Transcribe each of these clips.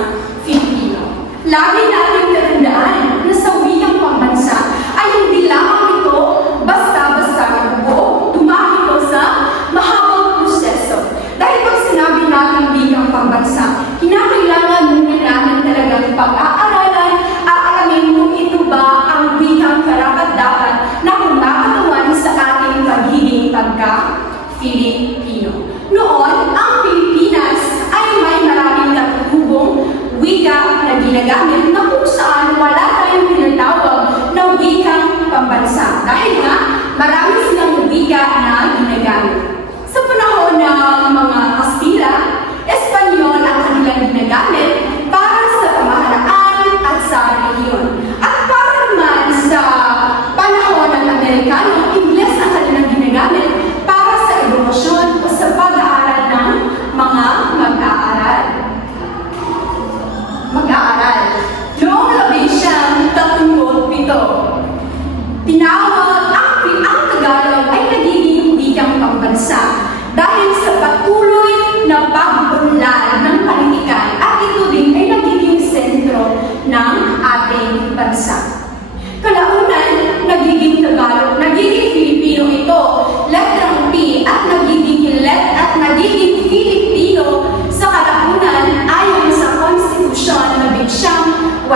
pambansang Filipino. Lagi nating tatandaan na sa wikang pambansa ay hindi lamang ito basta-basta nabubuo. Dumaan ito sa mahabang proseso. Dahil pag sinabi natin wikang pambansa, kinakailangan muna natin talagang pag-aaralan, aalamin kung ito ba ang wikang karapat-dapat na kumakatawan sa ating pagiging pagka-Filipino. Noon, ang Pilipinas ay may maraming katutubong wika na ginagamit na kung saan wala tayong tinatawag na wikang pambansa. Dahil nga, marami silang wika na ginagamit. Sa panahon ng mga Kastila, Espanyol ang kanilang ginagamit para sa pamahalaan at sa relihiyon. At para naman sa panahon ng Amerikano, Ingles ang kanilang ginagamit para sa edukasyon o sa pag-aaral ng mga mag-aaral. Noong labing siyang 37, tinawag ang Tagalog ay nagiging wikang pambansa dahil sa patuloy na pag-unlad ng panitikan at ito din ay nagiging sentro ng ating bansa. Kalaunan, nagiging Tagalog, nagiging Filipino ito, letrang P at nagiging Filipino sa kalaunan ayon sa Konstitusyon na 1987.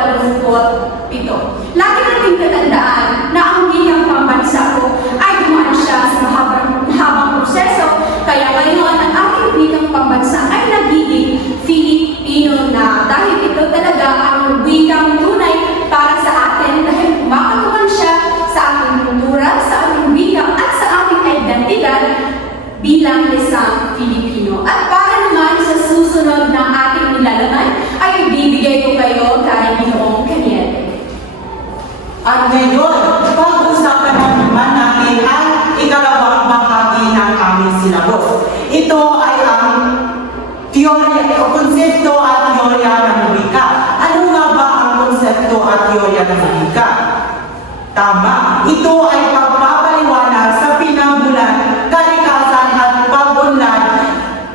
Lagi nating tatandaan na ang wikang pambansa ko ay dumaan siya sa mahabang proseso, kaya ngayon ang ating wikang pambansa ay nagiging Filipino na dahil ito talaga ang wikang tunay para sa atin dahil kumakatawan siya sa ating kultura, sa ating wika at sa ating identidad bilang isang Filipino. At para naman sa susunod na ating nilalaman ay ibibigay ko kayo kay Ginoong Cañete. At ngayon, pag-usapan naman natin ang ikalawang bahagi ng aming silabos. Ito ay ang teorya, konsepto at teorya ng wika. Ano nga ba ang konsepto at teorya ng wika? Tama, ito ay pagpapaliwanag sa pinagmulan, kalikasan at pag-unlad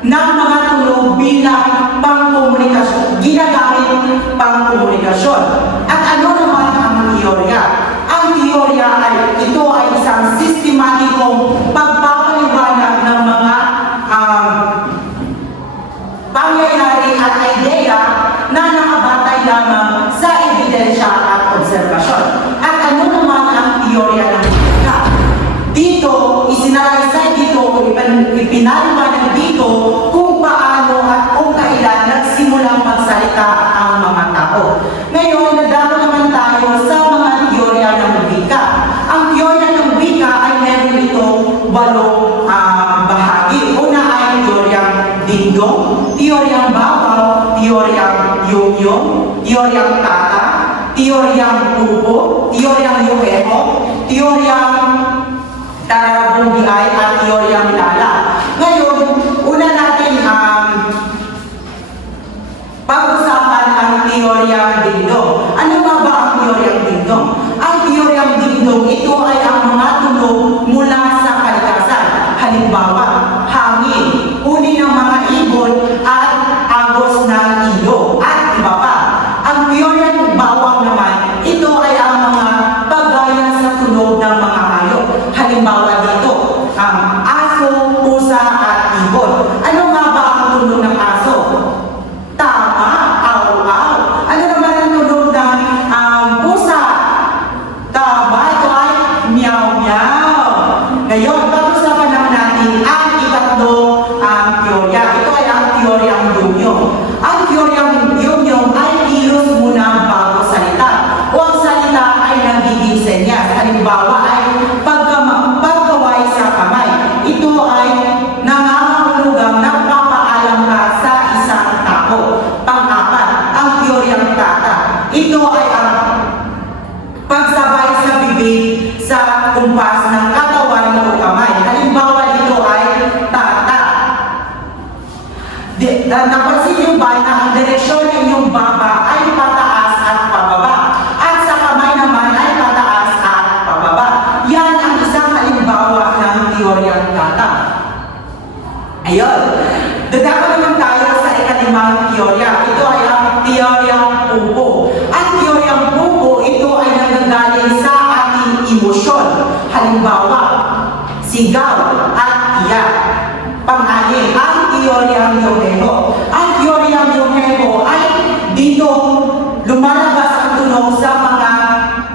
ng mga tunog bilang pangkomunikasyon, ginagamit pangkomunikasyon. At ano naman ang teorya? Ang teorya ay ito ay isang sistematikong pagpapaliwanag ng mga pangyayari at ideya na nakabatay lamang sa ebidensya at obserbasyon. At ano naman ang teorya ng wika? Dito, isinalaysay dito, ipinaliwanag dito kung paano at kung kailan nagsimulang magsalita ang mga tao. Ngayon, nadamo naman tayo sa mga teorya ng wika. Ang teorya ng wika ay meron itong 8 bahagi. Una ay teoryang dingdong, teoryang babaw, teoryang yung-yung, teoryang tata, teoryang tubo, teoryang yueho, teoryang tarabungiay at teoryang lala. Ngayon, una natin pag-usapan ang teoryang dingdong. Ano nga ba ang teoryang dingdong? Ang teoryang dingdong, ito ay ang mga tunog mula sa kalikasan. Halimbawa, hangin, uni ng mga ibon at agos ng ilog at iba pa. Ang teoryang bawang naman, ito ay ang mga pagaya sa tunog ng mga hayop. Halimbawa dito, aso, teoryang pupo. Ang teoryang pupo, ito ay nanggagaling sa ating emosyon. Halimbawa, sigaw at iyak. Pang-anim, ang teoryang Yoheho. Ang teoryang Yoheho ay dito lumalabas ang tunog sa mga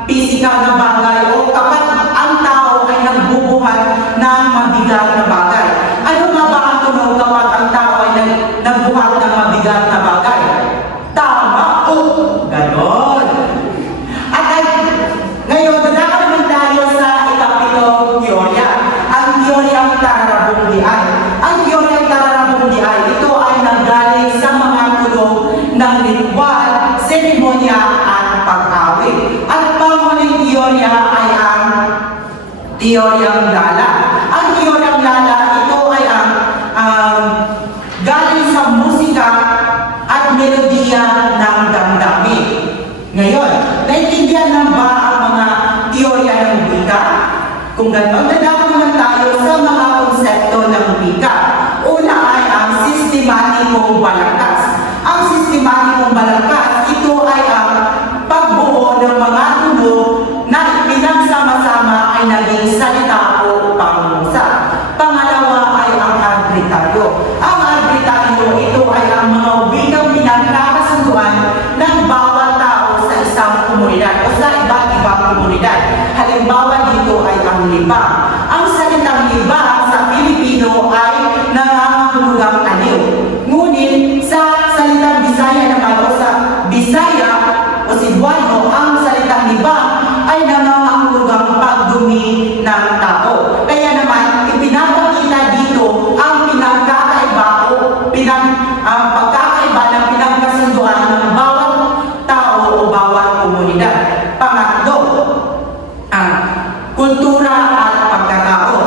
pisikal na bagay o kapag ang tao ay nagbubuhat ng mabigat na bagay. Ano nga ba ang tunog kapag ang tao ay nagbuhat ng mabigat na bagay? Tama o ganon. At ngayon, dadako naman tayo sa ikapitong teorya. Ang teoryang tararabundian. Ang teoryang tararabundian, ito ay nanggaling sa mga tunog ng ritual, seremonya at pag-awit. At panghuling teorya ay ang teoryang lala. Ang teoryang lala, ito ay ang galing sa musika at melodiya ng damdamin. Ngayon, naintindihan na ba ang mga teorya ng wika? Kung gano'n, dadako naman tayo sa mga konsepto ng wika. Una ay ang sistematikong balangkas. Ang sistematikong balangkas, ito ay ang pagbuo ng mga tunog na pinagsama-sama ay naging salita o pangungusap. Pangalawa ay ang arbitraryo. Ang arbitraryo, ito ay ang mga wikang pinagkakasunduan ng bawat tao sa isang komunidad o sa iba't ibang komunidad. Halimbawa dito ay ang libang. Ang salitang libang sa Pilipino ay nangangahulugang aliw. Ngunit sa salitang Bisaya naman o sa Bisaya o Cebuano, ang salitang libang ay nangangahulugang pagdumi ng tao. Kaya naman, ipinapakita dito ang pinagkakaiba o pagkakaiba ng pinagkasunduan ng bawat tao o bawat komunidad. Pangatlo, ang kultura at pagkatao.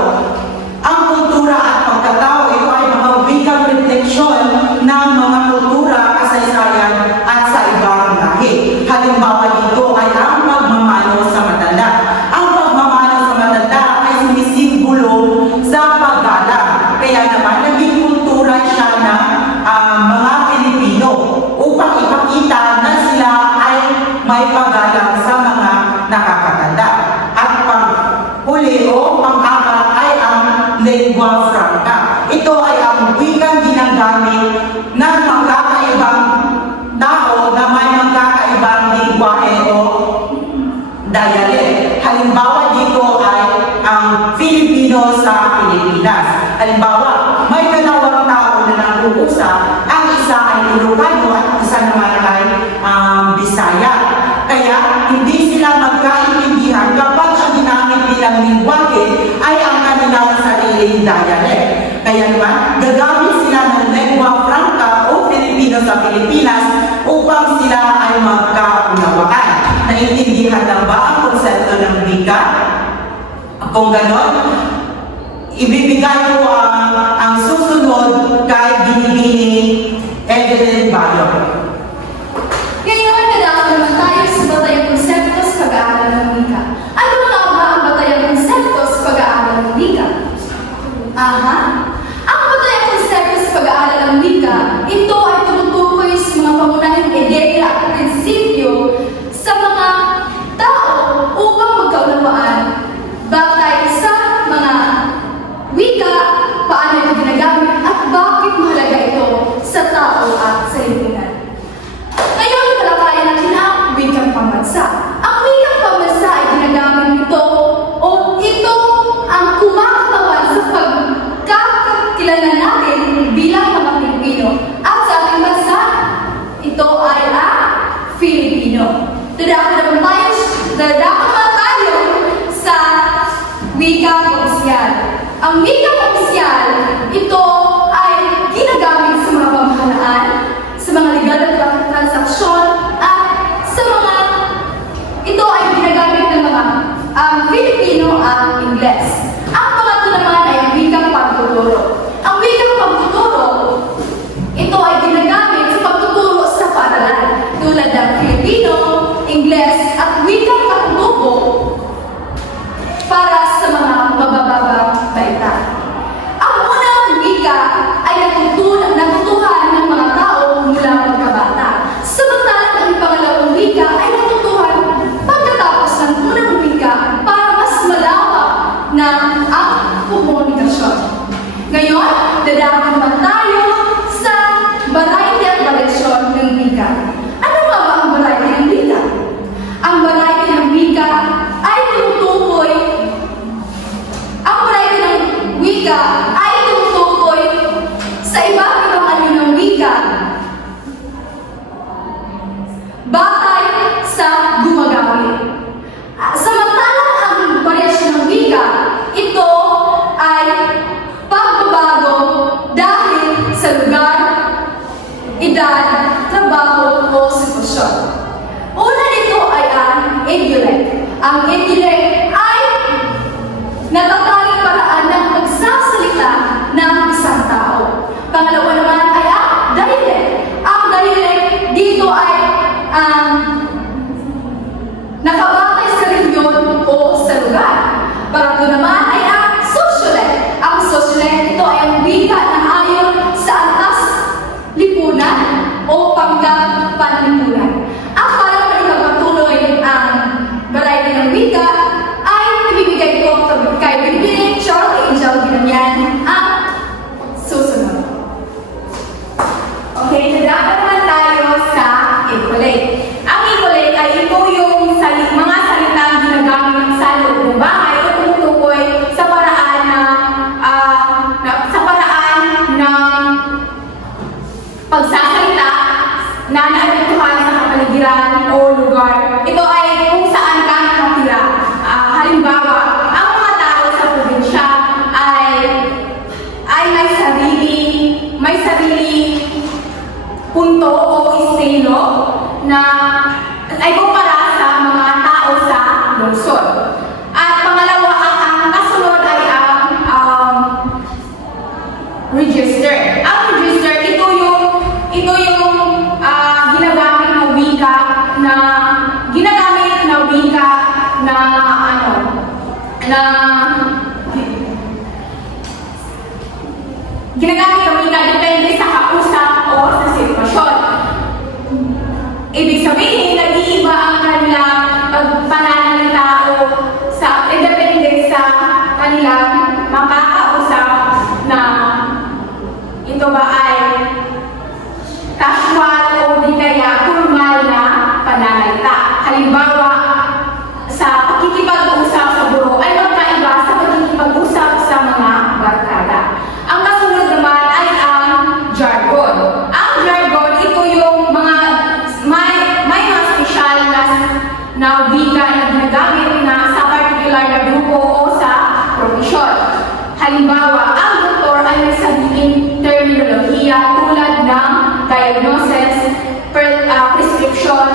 Ang kultura at pagkatao, ito ay mga wikang refleksyon ng mga kultura, kasaysayan at sa ibang lahi. Halimbawa dito ay ang pagmamano sa matanda. Ang pagmamano sa matanda ay sumisimbolo sa paggalang. Kaya naman, naging kultura siya ng mga Pilipino upang ipakita na sila ay may paggalang sa mga nakakatanda. At panghuli o pang-apat ay ang lengua franca. Ito ay ang wikang ginagamit ng magkakaibang tao na may magkakaibang lingwahe o dialect. Halimbawa dito ay ang Filipino sa Pilipinas. Halimbawa, may dalawang tao na nag-uusap. Ang isa ay Ilocano at isa naman ay Bisaya. Kaya hindi sila magkaintindihan kapag ang ginamit nilang lingwahe ay ang kanilang sariling dialect. Kaya naman, gagamit sila ng lengua franca o Filipino sa Pilipinas upang sila ay magkaunawaan. Naintindihan na ba ang konsepto ng wika? Kung ganon, ibibigay ko ang susunod kay Binibini Evelyn Bayo. Ngayon, nadako naman tayo sa batayang konsepto sa pag-aaral ng wika. Ano nga ba ang batayang konsepto sa pag-aaral ng wika? Ang batayang konsepto sa pag-aaral ng wika, ito ay tumutukoy sa mga pangunahing ideya at prinsipyo sa mga tao upang magkaunawaan batay sa mga wika, paano ito ginagamit at bakit mahalaga ito sa tao at sa lipunan. Ngayon, talakayan natin ang wikang pambansa. Ang wikang pambansa ay ginagamit ito o ito ang kumakatawan sa pagkakakilala natin bilang mga Pilipino. At sa ating bansa, ito ay ang Filipino. Dadako naman tayo sa wikang opisyal. Ang wikang opisyal, ito ay ginagamit sa mga pamahalaan, sa mga legal na transaksyon, at sa mga ito ay ginagamit ng mga Filipino at Ingles. Ang pangatlo naman ay ang wikang pagtuturo. Ang wikang pagtuturo, ito ay ginagamit sa pagtuturo sa paaralan tulad ng Filipino, Ingles, Ang Edile ay natatanging paraan ng pagsasalita ng isang tao. Pangalawa naman ay ang dialect. Ang dialect dito ay nakabatay sa region o sa lugar. Pangatlo naman ay ang sociolect. Ang sociolect ito ay ang wika na ayon sa antas lipunan o panlipunan. Ang para malikapagtuloy ang variety ng wika ay ibibigay ko kay Benedict Charles Angel Ginamian ang susunod. Okay, nadapat naman tayo sa ecolate. Ang ecolate ay ito yung mga salitang ginagamit sa loob ng bahay o tumutukoy sa paraan ng pagsasalita na naapektuhan sa kapaligiran o lugar. Ito ay kung saan ka nakatira. Halimbawa, ang mga tao sa probinsya ay may sariling punto o estilo na ay kumpara sa mga tao sa lungsod. At pangalawa, ang kasunod ay ang register. Ang register, ito yung ginagamit na wika na ginagamit ng wika depende sa kausap o sa sitwasyon. Ibig sabihin, nag-iiba ang kanilang pananalita o depende sa kanilang makakausap na ito ba ay casual o di kaya formal na pananalita. Halimbawa, sa pakikipag-usap sa buro ay magkaiba sa pakikipag-usap sa mga barkada. Ang kasunod naman ay ang jargon. Ang jargon, ito yung may mga special na wika na ginagamit na sa particular na grupo o sa profesyon. Halimbawa, ang doktor ay may sariling terminolohiya tulad ng diagnosis, prescription.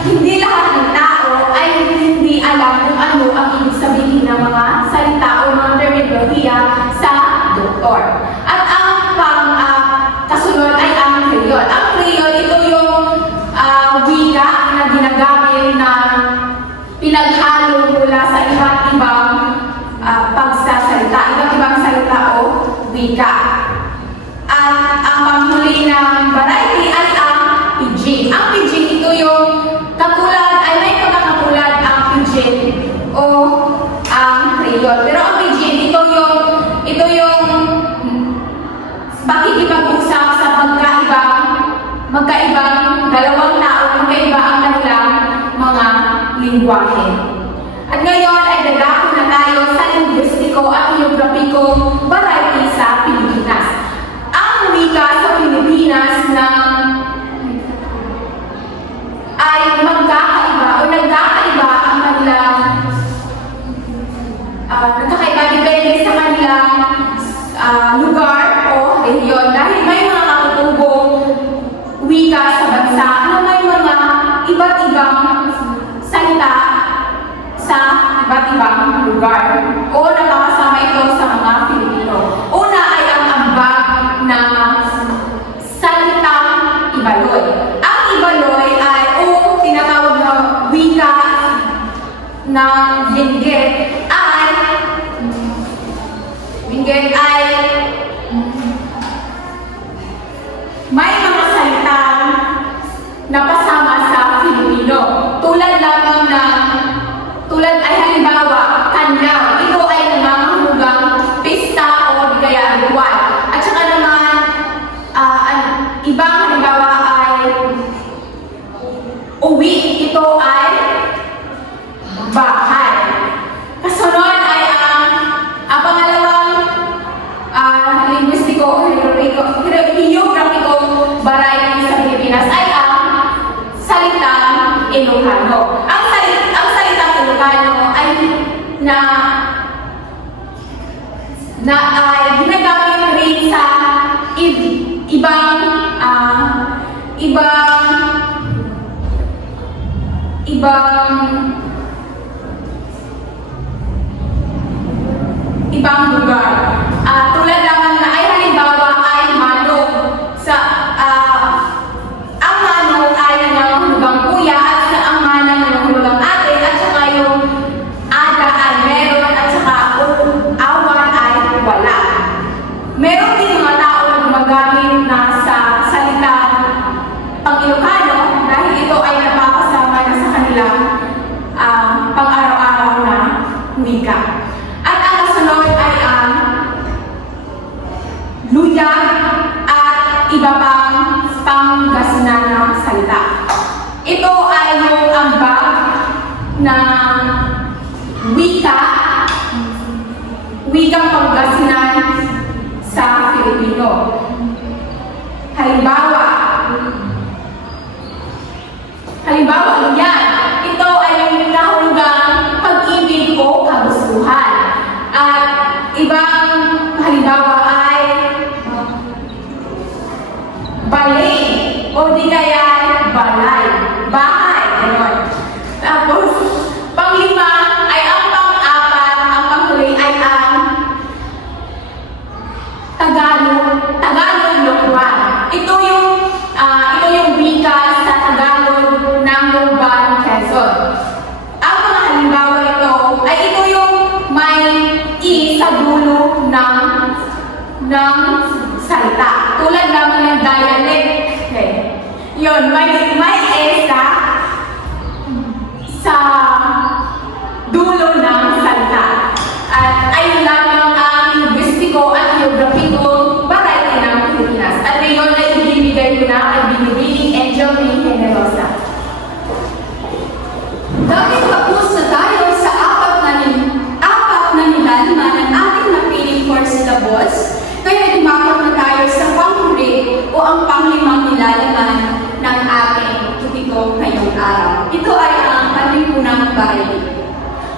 Hindi lahat ng tao ay hindi alam kung ano ang ibig sabihin ng mga salita o mga terminolohiya sa doktor. At ang kasunod ay ang Creole. Ang Creole, ito yung wika na ginagamit na pinaghalo mula sa iba't ibang pagsasalita, iba't ibang salita o wika. At ang panghuli ng variety ay ang pidgin. Ang pidgin, ito yung may pagkakatulad ang pidgin o ang Creole. Pero ang pidgin, ito yung pakikipag-usap sa magkaibang dalawang tao, magkaiba ang kanilang mga lingwahe. At ngayon ay dadako na tayo sa linguistiko at geograpikong variety sa Pilipinas. Ang wika sa Pilipinas ay magkakaiba o nagkakaiba ang kanilang nagkakaiba depende sa kanilang lugar o rehiyon dahil may mga katutubong wika sa bansa na may mga iba't ibang salita sa iba't ibang lugar o nakakasama ito sa mga Pilipino. Una ay ang ambag na salitang Ibaloy. Ang Ibaloy ay tinatawag na wika ng Benguet ay may mga salitang napasama sa Filipino. Tulad ay halimbawa, kanyaw. Ito ay namamahulugang pista o di kaya ritual. At saka naman, ibang halimbawa ay uwi. Ito ay bahay. Kasunod ay ang pangalawang linguistiko o geographical variety sa Pilipinas ay ang salitang Ilocano. Ang salitang Ilocano ay ginagamit rin sa ibang ibang lugar. Tulad naman na ay halimbawa ay manok. Ang manok ay nanganghulugang kuya at ang mana nanganghulugang ate at saka yung ada ay meron at saka awan ay wala. Meron din mga tao na gumagamit na sa salitang Pang-Ilocano dahil ito ay napapasama na sa kanilang pang-araw-araw na wika. At ang kasunod ay ang luyag at iba pang Pangasinan na salita. Ito ay yung ambag ng wikang Pangasinan sa Filipino. Halimbawa, yan. Ito ay yung nahulugang pag-ibig o kagustuhan. At ibang halimbawa ay balay o di kaya balay, bahay, gano'n. Tapos, panglima ay ang pang-apat, ang panghuli ay ang Tagalog lokwan. Ito yung wika sa Tagalog ng Lukban, Quezon. Ang mga halimbawa nito ay ito yung may i sa dulo ng salita. Tulad naman ng dialect. Okay. Yun, may e sa dulo ng salita. At ayun lamang ang linguistiko at geographical variety ng Pilipinas. At ngayon ay ibibigay ko na ang binibining Angel P. Generosa. Dahil tapos na tayo sa apat na nilalaman ng ating napiling core syllabus, kaya dumakot na tayo sa panghuli o ang panglimang nilalaman ng ating tupiko ngayong araw. Ito ay ang panlipunang variety.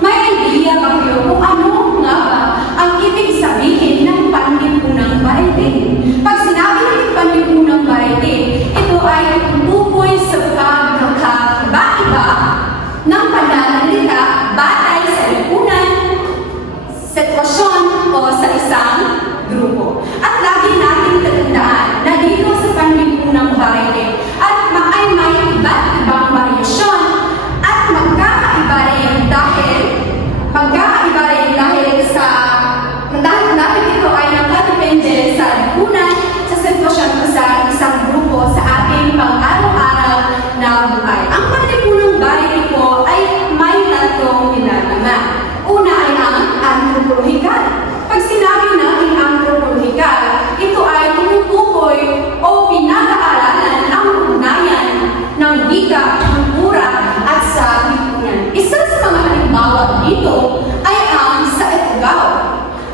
May idea ba kayo kung ano nga ba ang ibig sabihin ng panlipunang variety? Pag sinabi ng panlipunang variety, ito ay tumutukoy sa pagkakaiba-iba ng pananalita batay sa lipunan, sitwasyon o sa isang grupo. At lagi natin tatandaan na dito sa panlipunang variety at may iba't ibang variasyon at magkakaiba rin dahil ito ay nakadepende sa lipunan, sa sitwasyon o sa isang grupo sa ating pang-araw-araw na buhay. Ang panlipunang variety po ay may tatlong nilalaman. Una ay ang anthropological. Pag sinabi natin anthropological, ito ay tumutukoy o pinag-aaralan ang ugnayan ng wika, kultura at sa lipunan. Isa sa mga halimbawa dito ay ang sa Ifugao.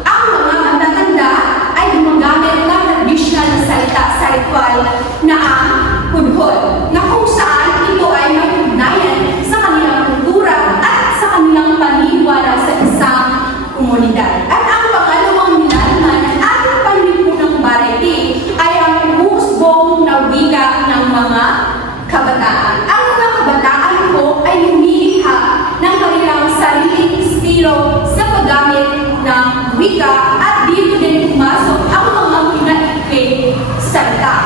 Ang mga matatanda ay gumagamit ng tradisyonal na salita sa ritual na ang hudhod, na kung saan ito ay may ugnayan sa kanilang kultura at sa kanilang paniniwala sa isang komunidad. At ang pangalawang nilalaman ng ating panlipunang variety ay ang umuusbong na wika ng mga kabataan. Ang mga kabataan po ay lumilikha ng kanilang sariling estilo sa paggamit ng wika at dito din pumasok ang mga pinaikling salita.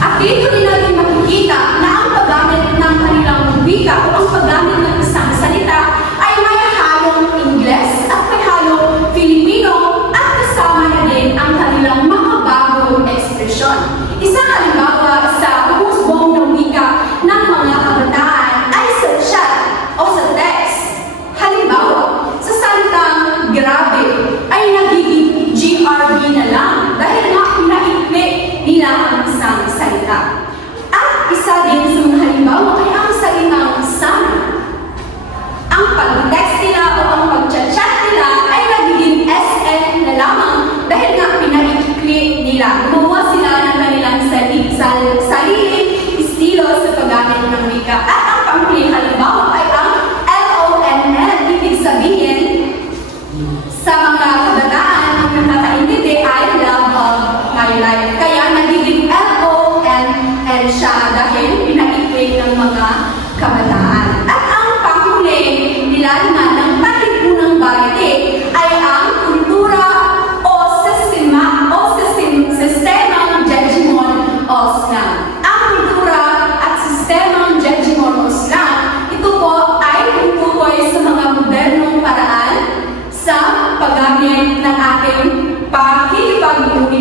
At dito din natin makikita na ang paggamit ng kanilang wika o ang paggamit ng isang salita ay may halong Ingles at may halong Filipino at kasama na din ang kanilang mga bagong ekspresyon. Isang halimbawa sa umusbong ng wika ng mga kabataan ay sa chat o sa text. Halimbawa, sa salitang grabe ay nagiging GRB na lang dahil nga pinaikli nila ang isang salita. At isa din sa mga halimbawa ay ang salitang sana. Ang pag-text nila o ang pag-chat nila ay nagiging SN na lamang dahil nga pinaikli nila. Gumawa sila ng kanilang sariling estilo sa paggamit ng wika. At ang panghuling halimbawa ay ang LONL. Ibig sabihin, sa mga kabataan ang nakakaintindi ay love of my life. Kaya nagiging LONL siya dahil pinaikli ng mga kabataan.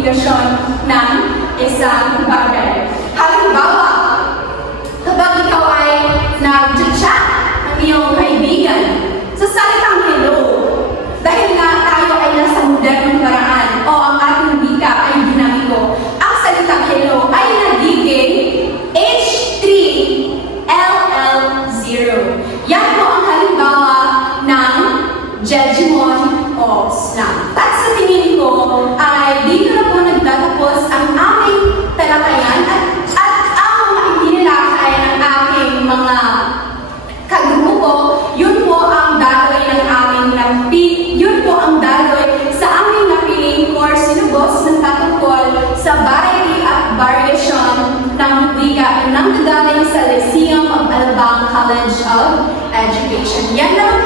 komunikasyon ng isang bagay. Halimbawa, kapag ikaw ay nag-chat ng iyong kaibigan sa salitang hello, dahil nga tayo ay nasa modernong paraan o ang ating wika ay dinamiko, ang salitang hello ay nagiging H3LL0. Yan po ang halimbawa ng Jejimon o slang. At sa tingin ko ay dito na po nagtatapos ang aming talakayan at ang mga itinilakay ng aking mga kagrupo, yun po ang daloy ng aming yun po ang daloy sa aming napiling course sinubos ng patungkol sa variety at variation ng wika ng gagaling sa Lyceum of Alabang College of Education. Yan lang